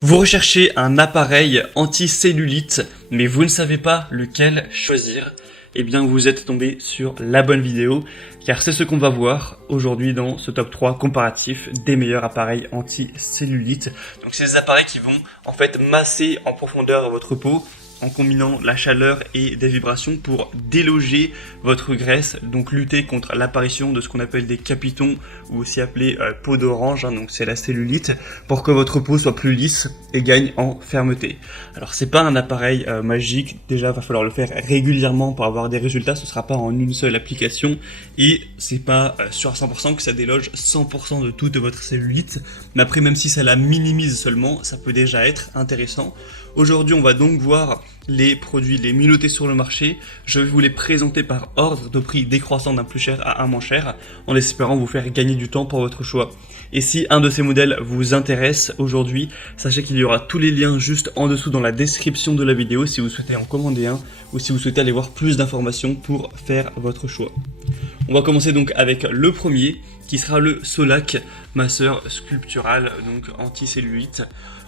Vous recherchez un appareil anti-cellulite, mais vous ne savez pas lequel choisir. Eh bien, vous êtes tombé sur la bonne vidéo, car c'est ce qu'on va voir aujourd'hui dans ce top 3 comparatif des meilleurs appareils anti-cellulite. Donc, c'est des appareils qui vont en fait masser en profondeur votre peau en combinant la chaleur et des vibrations pour déloger votre graisse, donc lutter contre l'apparition de ce qu'on appelle des capitons ou aussi appelés peau d'orange, donc c'est la cellulite, pour que votre peau soit plus lisse et gagne en fermeté. Alors c'est pas un appareil magique, déjà va falloir le faire régulièrement pour avoir des résultats, ce sera pas en une seule application et c'est pas sûr à 100% que ça déloge 100% de toute votre cellulite, mais après même si ça la minimise seulement, ça peut déjà être intéressant. Aujourd'hui, on va donc voir les produits les mieux notés sur le marché. Je vais vous les présenter par ordre de prix décroissant d'un plus cher à un moins cher, en espérant vous faire gagner du temps pour votre choix. Et si un de ces modèles vous intéresse aujourd'hui, sachez qu'il y aura tous les liens juste en dessous dans la description de la vidéo si vous souhaitez en commander un ou si vous souhaitez aller voir plus d'informations pour faire votre choix. On va commencer donc avec le premier qui sera le Solac masseur sculptural, donc anti-cellulite.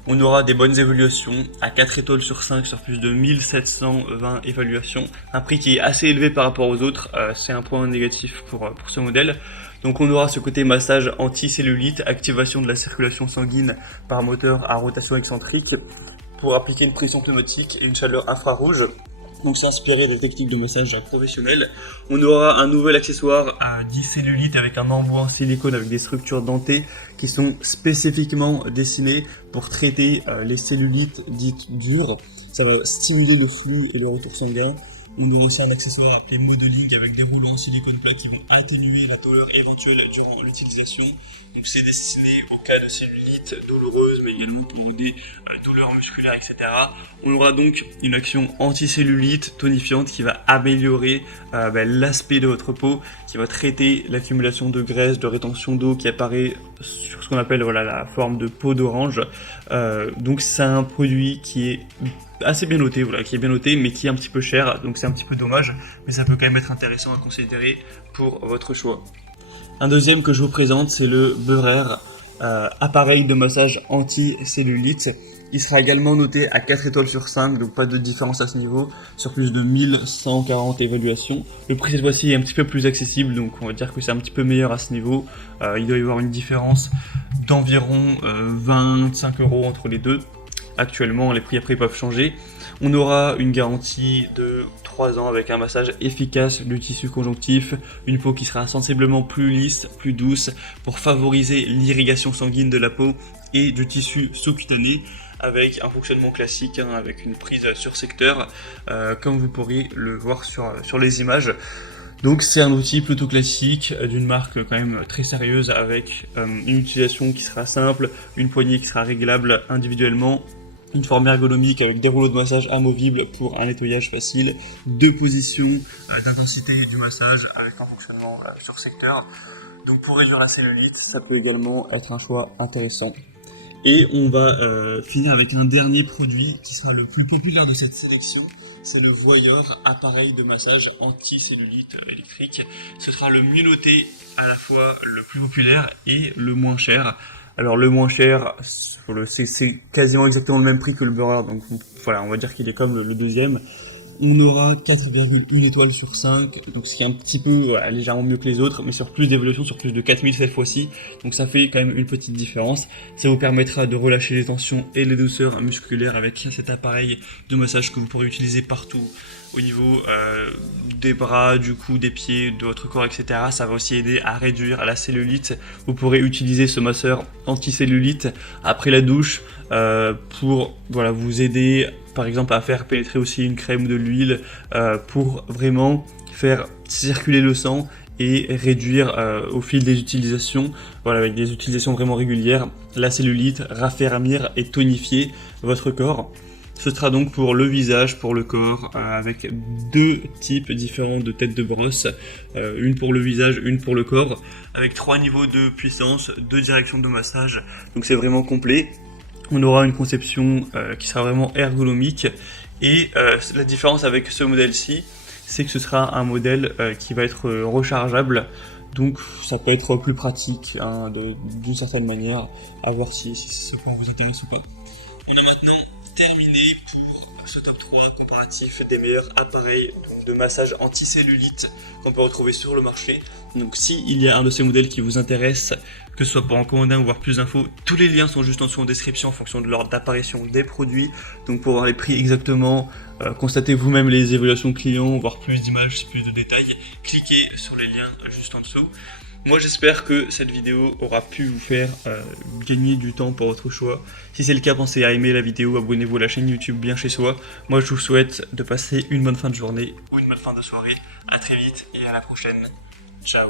On aura des bonnes évaluations à 4 étoiles sur 5 sur plus de 1720 évaluations. Un prix qui est assez élevé par rapport aux autres, c'est un point négatif pour ce modèle. Donc on aura ce côté massage anti-cellulite, activation de la circulation sanguine par moteur à rotation excentrique pour appliquer une pression pneumatique et une chaleur infrarouge. Donc c'est inspiré des techniques de massage professionnelles. On aura un nouvel accessoire à 10 cellulites avec un embout en silicone avec des structures dentées qui sont spécifiquement dessinées pour traiter les cellulites dites dures. Ça va stimuler le flux et le retour sanguin. On aura aussi un accessoire appelé modeling avec des rouleaux en silicone plat qui vont atténuer la douleur éventuelle durant l'utilisation. Donc c'est destiné au cas de cellulite douloureuse mais également pour des douleurs musculaires, etc. On aura donc une action anti-cellulite tonifiante qui va améliorer l'aspect de votre peau, qui va traiter l'accumulation de graisse, de rétention d'eau qui apparaît sur ce qu'on appelle la forme de peau d'orange. Donc c'est un produit qui est assez bien noté, qui est bien noté, mais qui est un petit peu cher, donc c'est un petit peu dommage, mais ça peut quand même être intéressant à considérer pour votre choix. Un deuxième que je vous présente, c'est le Beurer, appareil de massage anti-cellulite. Il sera également noté à 4 étoiles sur 5, donc pas de différence à ce niveau, sur plus de 1140 évaluations. Le prix cette fois-ci est un petit peu plus accessible, donc on va dire que c'est un petit peu meilleur à ce niveau. Il doit y avoir une différence d'environ 25 € entre les deux. Actuellement, les prix après peuvent changer. On aura une garantie de 3 ans avec un massage efficace du tissu conjonctif, une peau qui sera sensiblement plus lisse, plus douce pour favoriser l'irrigation sanguine de la peau et du tissu sous-cutané avec un fonctionnement classique, avec une prise sur secteur, comme vous pourrez le voir sur les images. Donc c'est un outil plutôt classique, d'une marque quand même très sérieuse avec une utilisation qui sera simple, une poignée qui sera réglable individuellement, une forme ergonomique avec des rouleaux de massage amovibles pour un nettoyage facile, 2 positions d'intensité du massage avec un fonctionnement sur secteur. Donc pour réduire la cellulite, ça peut également être un choix intéressant. Et on va finir avec un dernier produit qui sera le plus populaire de cette sélection, c'est le Voyeur, appareil de massage anti-cellulite électrique. Ce sera le mieux noté, à la fois le plus populaire et le moins cher. Alors le moins cher, c'est quasiment exactement le même prix que le Beurer, donc voilà, on va dire qu'il est comme le deuxième. On aura 4,1 étoiles sur 5, donc ce qui est un petit peu légèrement mieux que les autres, mais sur plus d'évolution, sur plus de 4000 cette fois-ci, donc ça fait quand même une petite différence. Ça vous permettra de relâcher les tensions et les douceurs musculaires avec cet appareil de massage que vous pourrez utiliser partout, au niveau des bras, du cou, des pieds, de votre corps, etc. Ça va aussi aider à réduire la cellulite. Vous pourrez utiliser ce masseur anti-cellulite après la douche pour vous aider par exemple à faire pénétrer aussi une crème ou de l'huile pour vraiment faire circuler le sang et réduire au fil des utilisations, avec des utilisations vraiment régulières, la cellulite, raffermir et tonifier votre corps. Ce sera donc pour le visage, pour le corps, avec 2 types différents de têtes de brosse, une pour le visage, une pour le corps, avec 3 niveaux de puissance, 2 directions de massage, donc c'est vraiment complet. On aura une conception qui sera vraiment ergonomique et la différence avec ce modèle-ci, c'est que ce sera un modèle qui va être rechargeable, donc ça peut être plus pratique d'une certaine manière, à voir si ce point vous intéresse ou pas. On a maintenant terminé pour ce top 3 comparatif des meilleurs appareils donc de massage anticellulite qu'on peut retrouver sur le marché. Donc s'il y a un de ces modèles qui vous intéresse, que ce soit pour en commander un ou voir plus d'infos, tous les liens sont juste en dessous en description en fonction de l'ordre d'apparition des produits. Donc pour voir les prix exactement, constatez vous-même les évaluations clients, voir plus d'images, plus de détails, cliquez sur les liens juste en dessous. Moi j'espère que cette vidéo aura pu vous faire gagner du temps pour votre choix. Si c'est le cas, pensez à aimer la vidéo, abonnez-vous à la chaîne YouTube Bien Chez Soi. Moi je vous souhaite de passer une bonne fin de journée ou une bonne fin de soirée. A très vite et à la prochaine. Ciao.